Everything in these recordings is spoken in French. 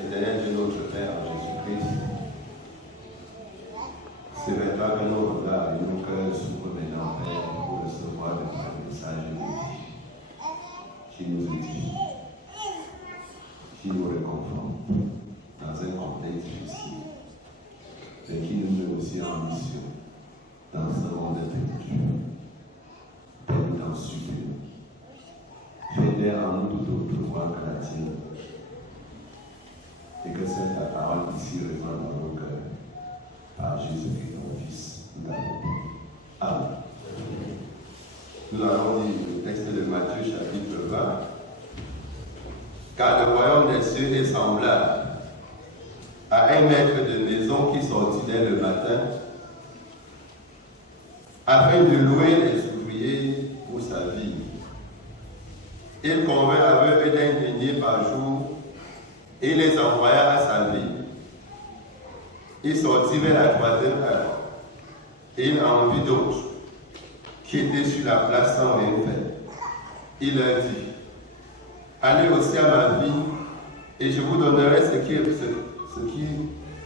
Éternel Dieu, notre Père, Jésus-Christ, c'est vers toi que nos regards et nos cœurs s'ouvrent maintenant, Père, pour recevoir de toi le message de vie qui nous édifie, qui nous réconforte dans un contexte difficile, mais qui nous met aussi en mission dans ce monde perdu. Père, nous t'en supplions. Fais en nous toute autre voix que la tienne. Et que cette ta parole ici résonne dans nos cœurs. Par Jésus-Christ, ton Fils, nous l'avons dit. Amen. Nous allons lire le texte de Matthieu, chapitre 20. Car le royaume des cieux est semblable à un maître de maison qui sortit dès le matin afin de louer les ouvriers pour sa vie. Il convint avec eux d'un denier par jour et les envoya à sa ville. Il sortit vers la 3e heure et il en vit d'autres qui étaient sur la place sans rien faire. Il leur dit: allez aussi à ma ville et je vous donnerai ce qui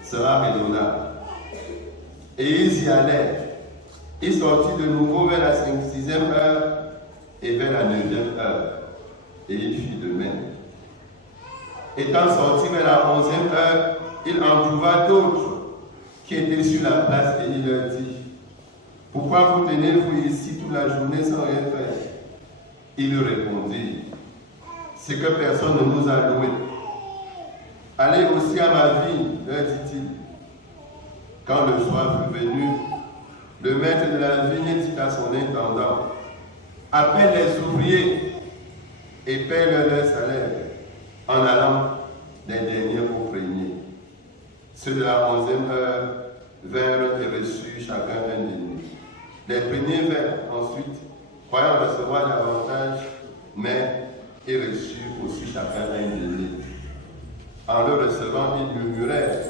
sera raisonnable. Et ils y allèrent. Il sortit de nouveau vers la 6e heure et vers la 9e heure. Et il fit de même. Étant sorti vers la 11e heure, il en trouva d'autres qui étaient sur la place et il leur dit: pourquoi vous tenez-vous ici toute la journée sans rien faire? Il lui répondit: c'est que personne ne nous a loués. Allez aussi à ma ville, leur dit-il. Quand le soir fut venu, le maître de la vigne dit à son intendant: appelle les ouvriers et paie-leur leur salaire, en allant des derniers aux premiers. Ceux de la 11e heure vinrent et reçurent chacun un denier. Les premiers vinrent ensuite, croyant recevoir davantage, mais ils reçurent aussi chacun un denier. En le recevant, ils murmurèrent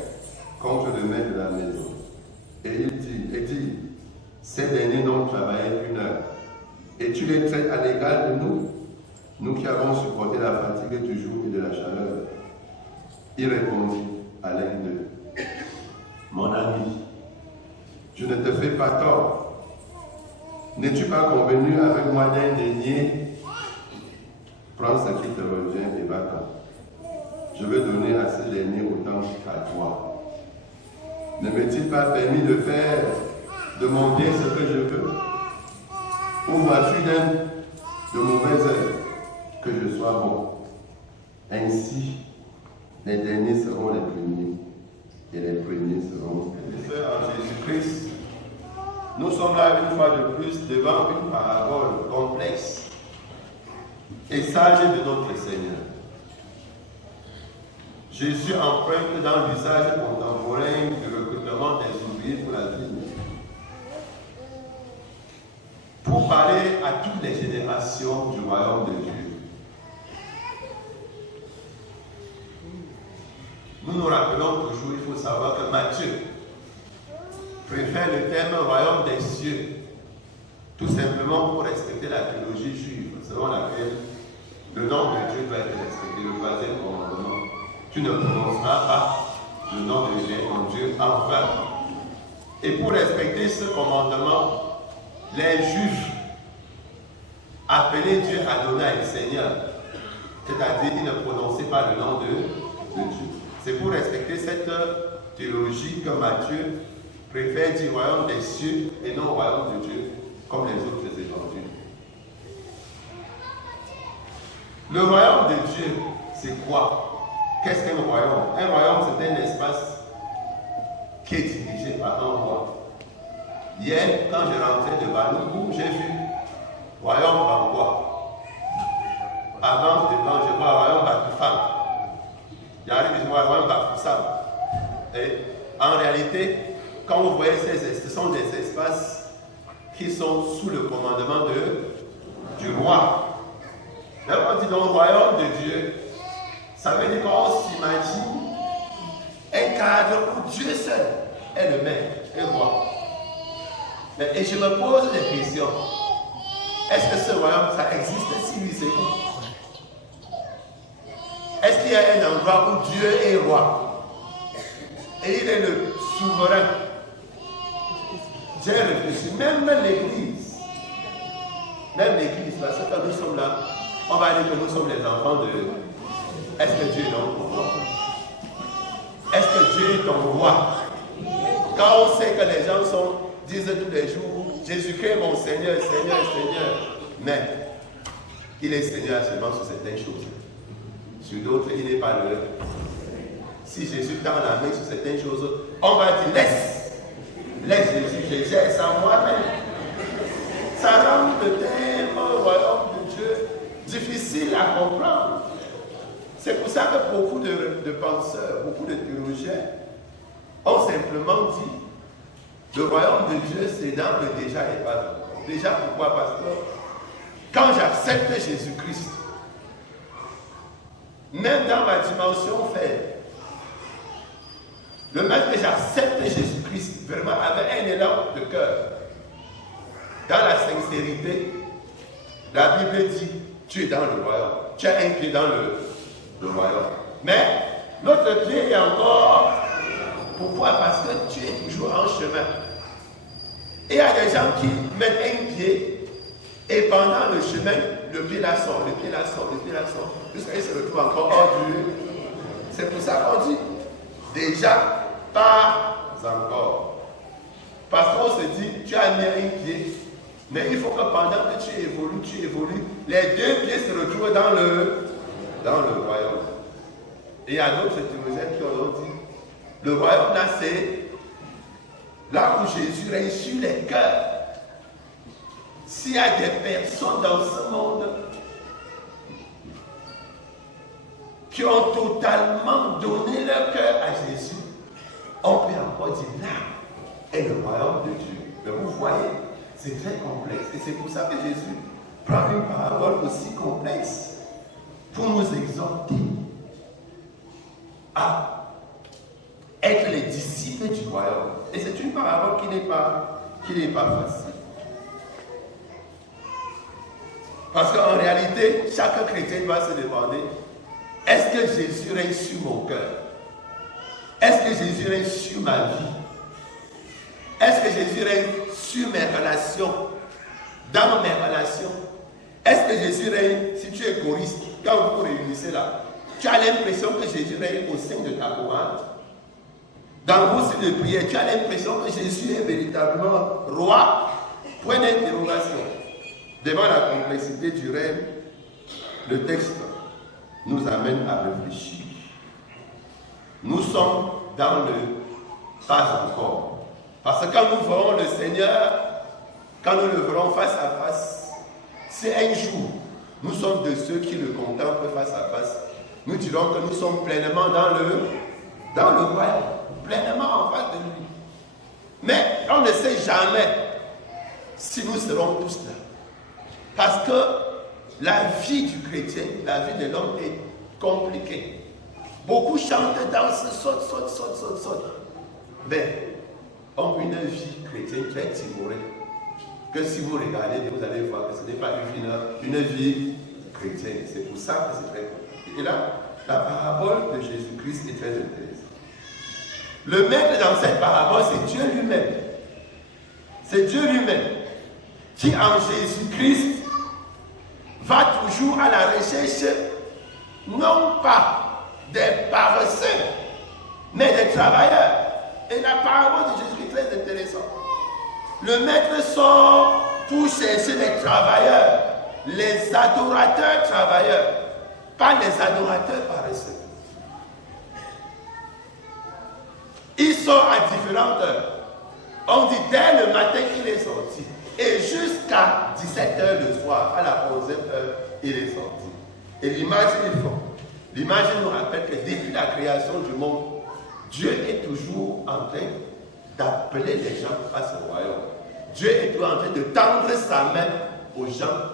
contre le maître de la maison. Et il dit: ces derniers n'ont travaillé qu'une heure, et tu les traites à l'égal de nous, nous qui avons supporté la fatigue du jour et de la chaleur. Il répondit à l'un d'eux: mon ami, je ne te fais pas tort. N'es-tu pas convenu avec moi d'un denier? Prends ce qui te revient et va-t'en. Je veux donner à ce dernier autant qu'à toi. Ne m'est-il pas permis de faire de mon bien ce que je veux? Ou vois-tu de mauvais œil que je sois bon? Ainsi, les derniers seront les premiers, et les premiers seront les frères en Jésus-Christ. Nous sommes là une fois de plus devant une parabole complexe et sage de notre Seigneur. Jésus emprunte dans l'usage contemporain du recrutement des ouvriers pour la vigne pour parler à toutes les générations du royaume de Dieu. Nous nous rappelons toujours, il faut savoir que Matthieu préfère le terme royaume des cieux, tout simplement pour respecter la théologie juive, selon laquelle le nom de Dieu doit être respecté, le 3e commandement. Tu ne prononceras pas le nom de Dieu en vain. Et pour respecter ce commandement, les Juifs appelaient Dieu Adonai, Seigneur, c'est-à-dire ils ne prononçaient pas le nom de Dieu. C'est pour respecter cette théologie que Matthieu préfère dire royaume des cieux et non royaume de Dieu, comme les autres évangiles. Le royaume de Dieu, c'est quoi? Qu'est-ce qu'un royaume? Un royaume, c'est un espace qui est dirigé par un roi. Hier, quand je rentrais de Banougou, j'ai vu royaume Bangwa. Avant, je vois royaume Batoufam. J'arrive, je vois royaume Bafoussam. Et en réalité, quand vous voyez ce sont des espaces qui sont sous le commandement du roi. Là, on dit donc royaume de Dieu. Ça veut dire qu'on s'imagine un cadre où Dieu seul est le maître, un roi. Et je me pose des questions. Est-ce que ce royaume, ça existe? Si oui, c'est où? Est-ce qu'il y y a un endroit où Dieu est roi. Et il est le souverain. J'ai réfléchi, même l'église, parce que quand nous sommes là, on va dire que nous sommes les enfants de... Est-ce que Dieu est notre roi? Est-ce que Dieu est ton roi? Quand on sait que les gens disent tous les jours, Jésus-Christ est mon Seigneur, Seigneur, Seigneur. Mais il est Seigneur seulement sur certaines choses. Sur d'autres, il n'est pas le. Si Jésus tend la main sur certaines choses, on va dire laisse Jésus, je gère ça moi-même. Ça rend le thème au royaume de Dieu difficile à comprendre. C'est pour ça que beaucoup de penseurs, beaucoup de théologiens ont simplement dit le royaume de Dieu c'est dans le déjà et pas encore. Déjà pourquoi, pasteur? Quand j'accepte Jésus-Christ, même dans ma dimension faible, le fait que j'accepte Jésus-Christ vraiment avec un élan de cœur, dans la sincérité, la Bible dit tu es dans le royaume, tu as un pied dans le royaume. Mais notre pied est encore. Pourquoi? Parce que tu es toujours en chemin. Et il y a des gens qui mettent un pied et pendant le chemin, le pied la sort, jusqu'à ce qu'il se retrouve encore hors du. C'est pour ça qu'on dit déjà pas encore. Parce qu'on se dit, tu as mis un pied, mais il faut que pendant que tu évolues, les deux pieds se retrouvent dans le royaume. Et il y a d'autres théologiens qui ont dit, le royaume là, c'est là où Jésus règne sur les cœurs. S'il y a des personnes dans ce monde qui ont totalement donné leur cœur à Jésus, on peut encore dire là est le royaume de Dieu. Mais vous voyez, c'est très complexe. Et c'est pour ça que Jésus prend une parabole aussi complexe pour nous exhorter à être les disciples du royaume. Et c'est une parabole qui n'est pas facile. Parce qu'en réalité, chaque chrétien doit se demander, est-ce que Jésus règne sur mon cœur? Est-ce que Jésus règne sur ma vie? Est-ce que Jésus règne sur mes relations? Dans mes relations? Est-ce que Jésus règne, si tu es choriste, quand vous vous réunissez là, tu as l'impression que Jésus règne au sein de ta chorale? Dans vos signes de prière, tu as l'impression que Jésus est véritablement roi? Point d'interrogation. Devant la complexité du règne, le texte nous amène à réfléchir. Nous sommes dans le pas encore. Parce que quand nous verrons le Seigneur, quand nous le verrons face à face, c'est un jour. Nous sommes de ceux qui le contemplent face à face. Nous dirons que nous sommes pleinement dans le royaume, pleinement en face de lui. Mais on ne sait jamais si nous serons tous là. Parce que la vie du chrétien, la vie de l'homme est compliquée. Beaucoup chantent, dansent, sautent. Mais ont une vie chrétienne très timorée. Que si vous regardez, vous allez voir que ce n'est pas une vie chrétienne. C'est pour ça que c'est très compliqué. Et là, la parabole de Jésus-Christ est très intéressante. Le maître dans cette parabole, c'est Dieu lui-même. C'est Dieu lui-même qui, en Jésus-Christ, va toujours à la recherche, non pas des paresseux, mais des travailleurs. Et la parabole de Jésus est très intéressante. Le maître sort pour chercher les travailleurs, les adorateurs travailleurs, pas les adorateurs paresseux. Il sort à différentes heures. On dit dès le matin qu'il est sorti. Et jusqu'à 17h le soir, à la 11e heure, il est sorti. Et l'image est forte. L'image nous rappelle que depuis la création du monde, Dieu est toujours en train d'appeler les gens à son royaume. Dieu est toujours en train de tendre sa main aux gens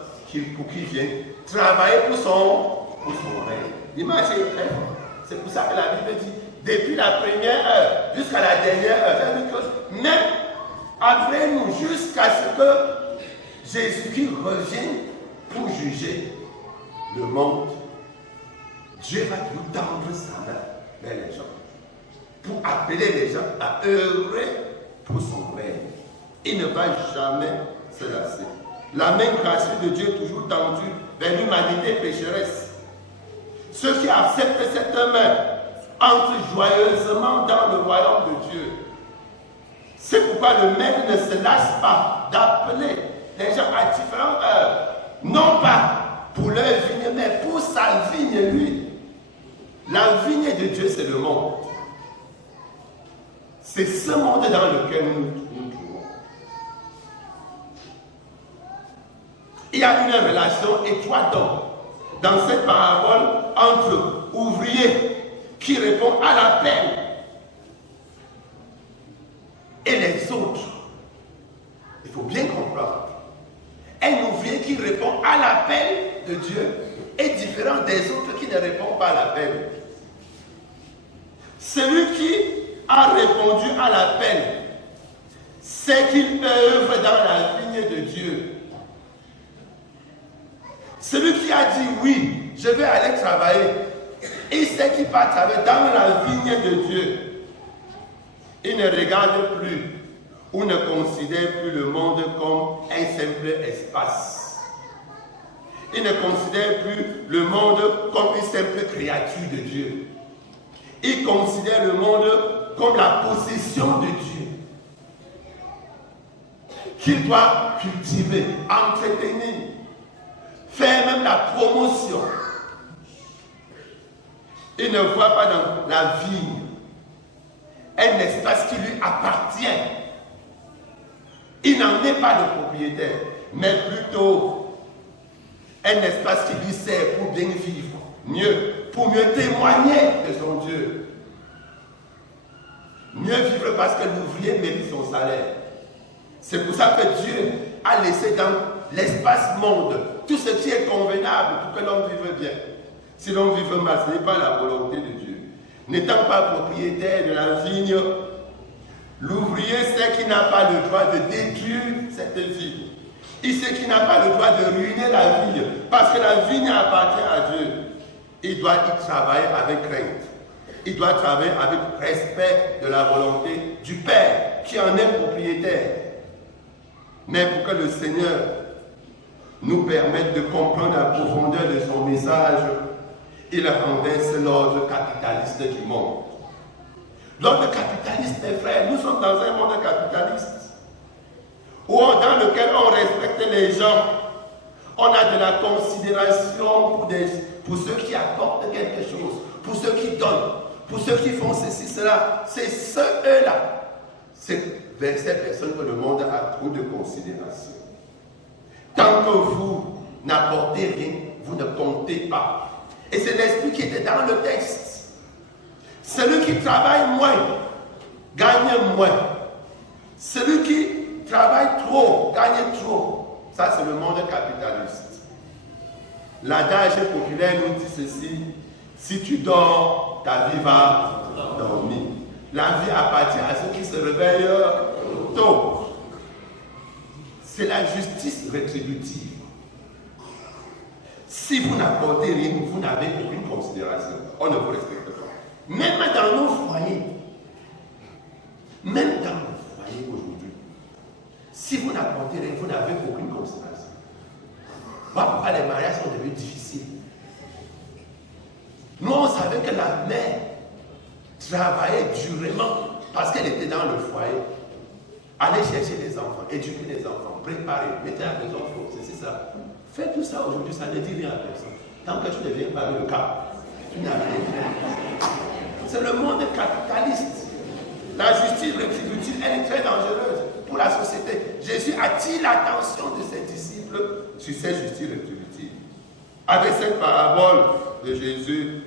pour qu'ils viennent travailler pour son règne. L'image est très forte. C'est pour ça que la Bible dit, depuis la première heure jusqu'à la dernière heure, même après nous, jusqu'à ce que Jésus-Christ revienne pour juger le monde Dieu va toujours tendre sa main vers les gens pour appeler les gens à œuvrer pour son règne. Il ne va jamais se lasser. La main gracieuse de Dieu est toujours tendue vers l'humanité pécheresse. Ceux qui acceptent cette main entrent joyeusement dans le royaume de Dieu. C'est pourquoi le maître ne se lasse pas d'appeler les gens à différentes heures, non pas pour leur vigne, mais pour sa vigne, lui. La vigne de Dieu, c'est le monde. C'est ce monde dans lequel nous trouvons. Il y a une relation étroite dans cette parabole entre ouvrier qui répond à l'appel et les autres. Il faut bien comprendre. Un ouvrier qui répond à l'appel de Dieu est différent des autres qui ne répondent pas à l'appel. Celui qui a répondu à l'appel sait qu'il œuvre dans la vigne de Dieu. Celui qui a dit oui, je vais aller travailler, il sait qu'il va travailler dans la vigne de Dieu. Il ne regarde plus ou ne considère plus le monde comme un simple espace. Il ne considère plus le monde comme une simple créature de Dieu. Il considère le monde comme la possession de Dieu, qu'il doit cultiver, entretenir, faire même la promotion. Il ne voit pas dans la vigne un espace qui lui appartient. Il n'en est pas le propriétaire, mais plutôt un espace qui lui sert pour bien vivre, pour mieux témoigner de son Dieu. Mieux vivre parce que l'ouvrier mérite son salaire. C'est pour ça que Dieu a laissé dans l'espace monde tout ce qui est convenable pour que l'homme vive bien. Si l'on vive mal, ce n'est pas la volonté de Dieu. N'étant pas propriétaire de la vigne, l'ouvrier sait qu'il n'a pas le droit de détruire cette vigne. Il sait qu'il n'a pas le droit de ruiner la vigne, parce que la vigne appartient à Dieu. Il doit y travailler avec crainte. Il doit travailler avec respect de la volonté du Père, qui en est propriétaire. Mais pour que le Seigneur nous permette de comprendre la profondeur de son message, il renverse l'ordre capitaliste du monde. L'ordre capitaliste, mes frères, nous sommes dans un monde capitaliste, dans lequel on respecte les gens, on a de la considération pour ceux qui apportent quelque chose, pour ceux qui donnent, pour ceux qui font ceci, cela. C'est ceux-là. C'est vers ces personnes que le monde a trop de considération. Tant que vous n'apportez rien, vous ne comptez pas. Et c'est l'esprit qui était dans le texte. Celui qui travaille moins, gagne moins. Celui qui travaille trop, gagne trop. Ça, c'est le monde capitaliste. L'adage populaire nous dit ceci: si tu dors, ta vie va dormir. La vie appartient à ceux qui se réveillent tôt. C'est la justice rétributive. Si vous n'apportez rien, vous n'avez aucune considération. On ne vous respecte pas. Même dans nos foyers, aujourd'hui, si vous n'apportez rien, vous n'avez aucune considération. Voilà pourquoi les mariages sont devenus difficiles. Nous, on savait que la mère travaillait durement parce qu'elle était dans le foyer. Aller chercher les enfants, éduquer les enfants, préparer, mettre à la maison, c'est ça. Fais tout ça aujourd'hui, ça ne dit rien à personne. Tant que tu ne viens pas le cas, tu n'as rien fait. C'est le monde capitaliste. La justice rétributive, elle est très dangereuse pour la société. Jésus attire l'attention de ses disciples sur cette justice rétributive. Avec cette parabole de Jésus,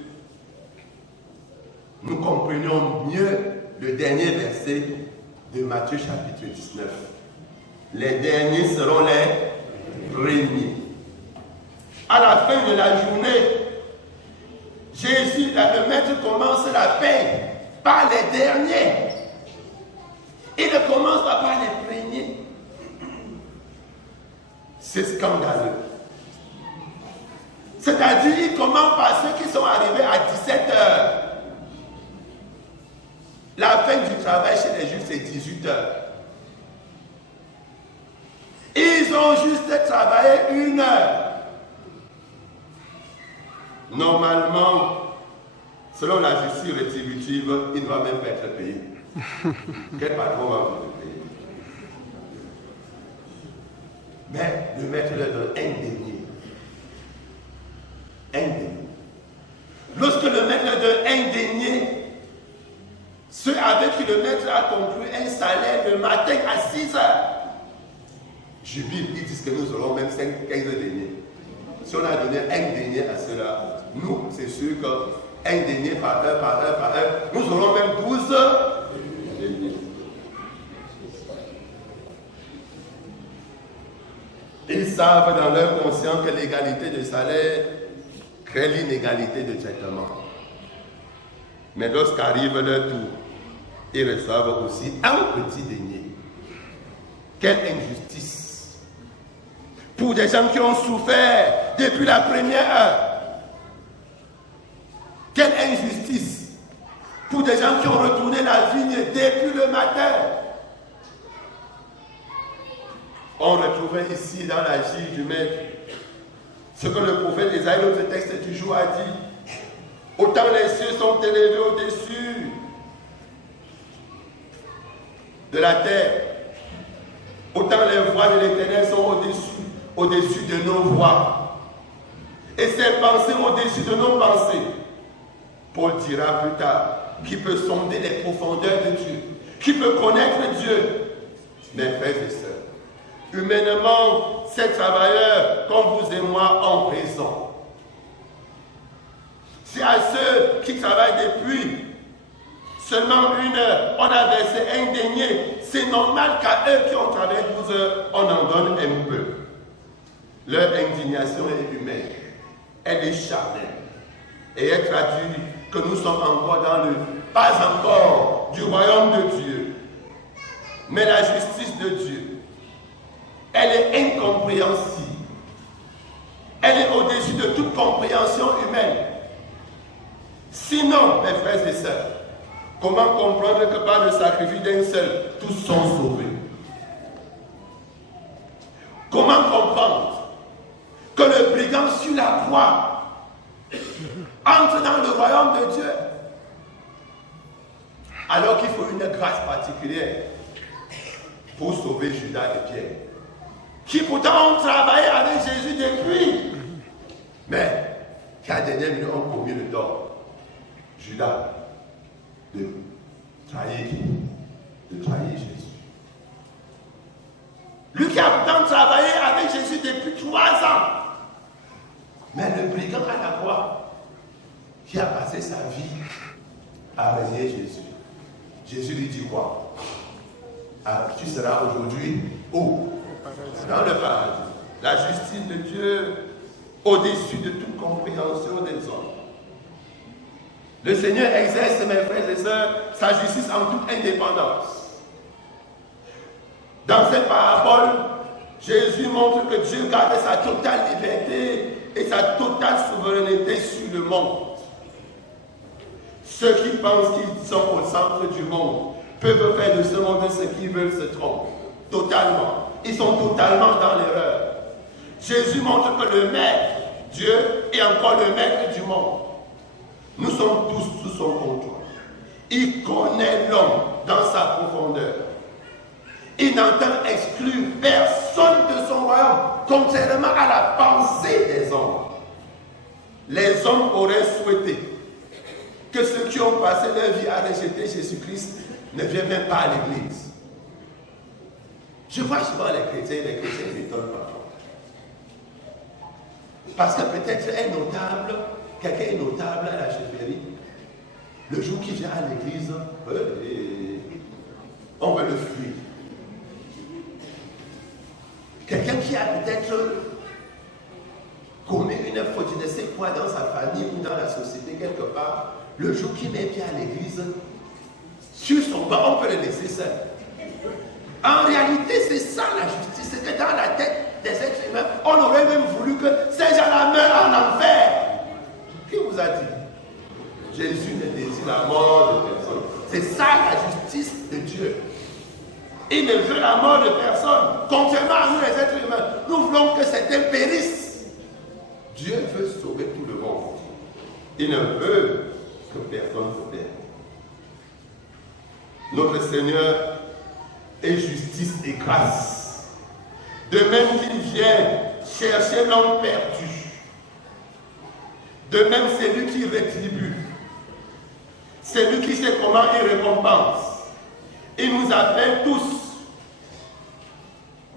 nous comprenons mieux le dernier verset de Matthieu chapitre 19. Les derniers seront les premiers. À la fin de la journée, Jésus, le maître, commence la paix par les derniers. Il ne commence pas par les premiers. C'est scandaleux. C'est-à-dire, il commence par ceux qui sont arrivés à 17 heures. La fin du travail chez les Juifs, c'est 18 heures. Ils ont juste travaillé 1 heure. Normalement, selon la justice rétributive, il ne va même pas être payé. Quel patron va vous payer? Mais le maître leur donne un denier. Un denier. Lorsque le maître leur donne un denier, ceux avec qui le maître a conclu un salaire le matin à 6 heures, jubilent, ils disent que nous aurons même 15 deniers. Si on a donné un denier à ceux-là, nous, c'est sûr qu'un denier par heure, nous aurons même 12 deniers. Ils savent dans leur conscience que l'égalité de salaire crée l'inégalité de traitement. Mais lorsqu'arrive leur tour, ils reçoivent aussi un petit denier. Quelle injustice! Pour des gens qui ont souffert depuis la première heure. Quelle injustice! Pour des gens qui ont retourné la vigne depuis le matin. On retrouvait ici dans la gîte du maître ce que le prophète Isaïe, l'autre texte du jour, a dit. Autant les cieux sont élevés au-dessus de la terre, autant les voies de l'Éternel sont au-dessus de nos voies. Et ses pensées au-dessus de nos pensées. Paul dira plus tard, qui peut sonder les profondeurs de Dieu, qui peut connaître Dieu. Mes frères et sœurs, humainement, ces travailleurs, comme vous et moi, ont raison. Si à ceux qui travaillent depuis seulement 1 heure, on a versé un denier, c'est normal qu'à eux qui ont travaillé 12 heures, on en donne un peu. Leur indignation est humaine, elle est charnelle. Et elle traduit que nous sommes encore dans le pas encore du royaume de Dieu. Mais la justice de Dieu, elle est incompréhensible. Elle est au-dessus de toute compréhension humaine. Sinon, mes frères et sœurs, comment comprendre que par le sacrifice d'un seul, tous sont sauvés? Comment comprendre que le brigand sur la croix entre dans le royaume de Dieu alors qu'il faut une grâce particulière pour sauver Judas et Pierre, qui pourtant ont travaillé avec Jésus depuis, mais qui à la dernière minute ont commis le tort. Judas de trahir Jésus. Lui qui a pourtant travaillé avec Jésus depuis 3 ans, mais le brigand à la croix, qui a passé sa vie à régner Jésus. Jésus lui dit quoi? Ah, tu seras aujourd'hui où? Dans le paradis. La justice de Dieu au-dessus de toute compréhension des hommes. Le Seigneur exerce, mes frères et sœurs, sa justice en toute indépendance. Dans cette parabole, Jésus montre que Dieu garde sa totale liberté et sa totale souveraineté sur le monde. Ceux qui pensent qu'ils sont au centre du monde peuvent faire de ce monde ce qu'ils veulent, se trompent. Totalement. Ils sont totalement dans l'erreur. Jésus montre que le Maître, Dieu, est encore le Maître du monde. Nous sommes tous sous son contrôle. Il connaît l'homme dans sa profondeur. Il n'entend exclure personne de son royaume, contrairement à la pensée des hommes. Les hommes auraient souhaité que ceux qui ont passé leur vie à rejeter Jésus-Christ ne viennent même pas à l'église. Je vois souvent les chrétiens m'étonnent parfois. Parce que peut-être quelqu'un est notable à la chefferie, le jour qu'il vient à l'église, on veut le fuir. Quelqu'un qui a peut-être commis une faute, je ne sais quoi, dans sa famille ou dans la société quelque part, le jour qu'il met pied à l'église, sur son banc, on peut le laisser seul. En réalité, c'est ça la justice, c'est que dans la tête des êtres humains. On aurait même voulu que ces gens-là meurent en enfer. Qui vous a dit? Jésus ne désire la mort de personne. C'est ça la justice de Dieu. Il ne veut la mort de personne. Contrairement à nous les êtres humains, nous voulons que certains périssent. Dieu veut sauver tout le monde. Il ne veut que personne se perde. Notre Seigneur est justice et grâce. De même qu'il vient chercher l'homme perdu. De même c'est lui qui rétribue. C'est lui qui sait comment il récompense. Il nous appelle tous,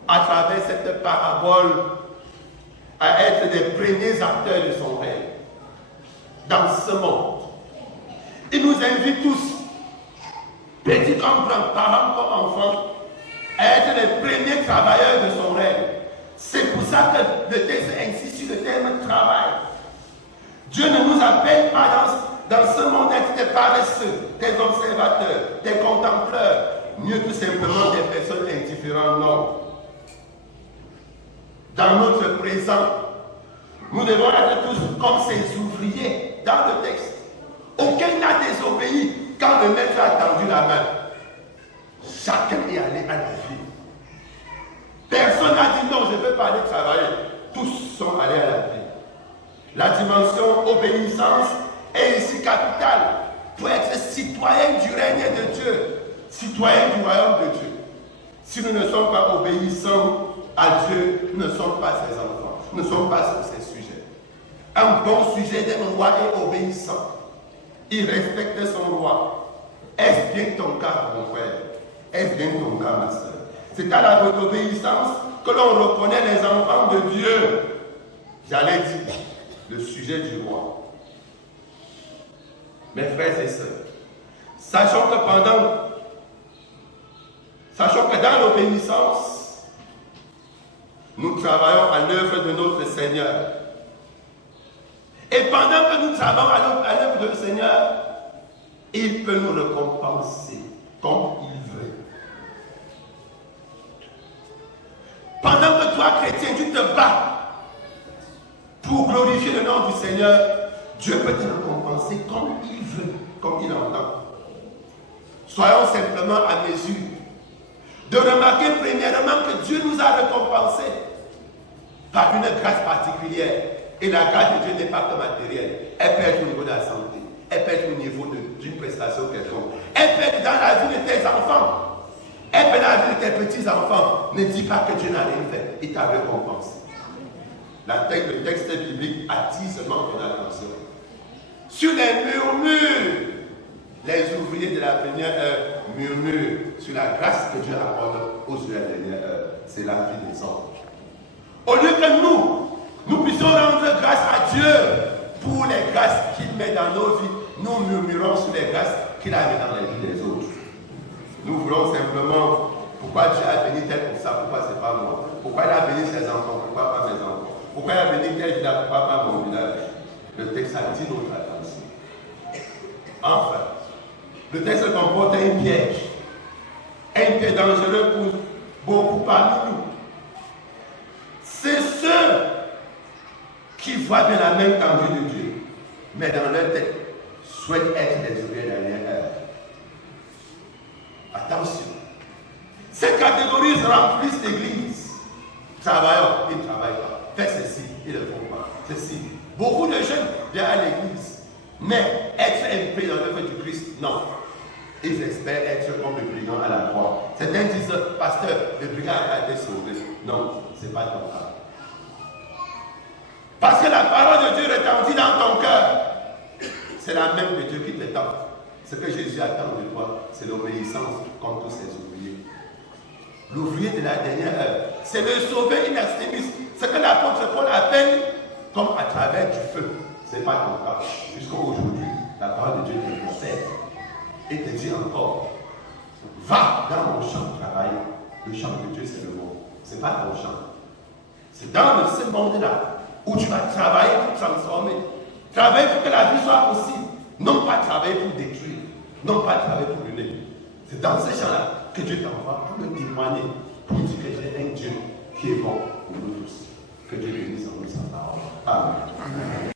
à travers cette parabole, à être des premiers acteurs de son règne dans ce monde. Il nous invite tous, petits comme grands, parents comme enfants, à être les premiers travailleurs de son règne. C'est pour ça que le texte insiste sur le terme travail. Dieu ne nous appelle pas dans ce monde d'être des paresseux, des observateurs, des contempleurs, mieux tout simplement des personnes indifférentes, non. Dans notre présent, nous devons être tous comme ces ouvriers dans le texte. Aucun n'a désobéi quand le maître a tendu la main. Chacun est allé à la vie. Personne n'a dit non, je ne veux pas aller travailler. Tous sont allés à la vie. La dimension obéissance est ici capitale pour être citoyen du règne de Dieu, citoyen du royaume de Dieu. Si nous ne sommes pas obéissants à Dieu, nous ne sommes pas ses enfants, nous ne sommes pas ses sujets. Un bon sujet d'un roi est obéissant. Il respecte son roi. Est-ce bien ton cas, mon frère? Est-ce bien ton cas, ma soeur? C'est à la obéissance que l'on reconnaît les enfants de Dieu. J'allais dire le sujet du roi. Mes frères et sœurs, sachons que dans l'obéissance, nous travaillons à l'œuvre de notre Seigneur. Et pendant que nous travaillons à l'œuvre de notre Seigneur, il peut nous récompenser comme il veut. Pendant que toi, chrétien, tu te bats pour glorifier le nom du Seigneur, Dieu peut te récompenser comme il veut, comme il entend. Soyons simplement à mesure de remarquer premièrement que Dieu nous a récompensés par une grâce particulière. Et la grâce de Dieu n'est pas que matérielle. Elle peut être au niveau de la santé. Elle peut être au niveau d'une prestation quelconque. Elle peut être dans la vie de tes enfants. Elle peut être dans la vie de tes petits-enfants. Ne dis pas que Dieu n'a rien fait. Il t'a récompensé. Le texte biblique attire seulement ton attention. Sur les murmures, les ouvriers de la première heure murmurent sur la grâce que Dieu accorde aux de la dernière heure. C'est la vie des anges. Au lieu que nous puissions rendre grâce à Dieu pour les grâces qu'il met dans nos vies, nous murmurons sur les grâces qu'il a mis dans la vie des autres. Nous voulons simplement, pourquoi Dieu a béni tel comme ça, pourquoi c'est pas moi? Pourquoi il a béni ses enfants, pourquoi pas mes enfants? Pourquoi il a béni tel village, pourquoi pas mon village? Le texte attire notre attention. Enfin, le texte comporte un piège dangereux pour beaucoup parmi nous. C'est ceux qui voient bien la main tendue de Dieu, mais dans leur tête, souhaitent être des ouvriers derrière eux. Attention. Ces catégories remplissent l'église. Travaillons, ils ne travaillent pas. Fais ceci, ils ne le font pas. Ceci. Beaucoup de jeunes viennent à l'église, mais être impliqués dans l'œuvre du Christ, non. Ils espèrent être comme le brigand à la croix. Certains disent, pasteur, le brigand a été sauvé. Non, ce n'est pas ton cas. Parce que la parole de Dieu retentit dans ton cœur. C'est la même de Dieu qui te tente. Ce que Jésus attend de toi, c'est l'obéissance comme tous ses ouvriers. L'ouvrier de la dernière heure, c'est le sauvé in extremis. Ce que l'apôtre Paul appelle comme à travers du feu. Ce n'est pas ton cas. Jusqu'à aujourd'hui, la parole de Dieu te conseille et te dit encore, va dans mon champ de travail. Le champ de Dieu, c'est le monde. Ce n'est pas ton champ. C'est dans ce monde-là où tu vas travailler pour transformer. Travailler pour que la vie soit possible. Non pas travailler pour détruire. Non pas travailler pour ruiner. C'est dans ce champ-là que Dieu t'envoie pour le témoigner. Pour dire que j'ai un Dieu qui est bon pour nous tous. Que Dieu bénisse en nous sa parole. Amen.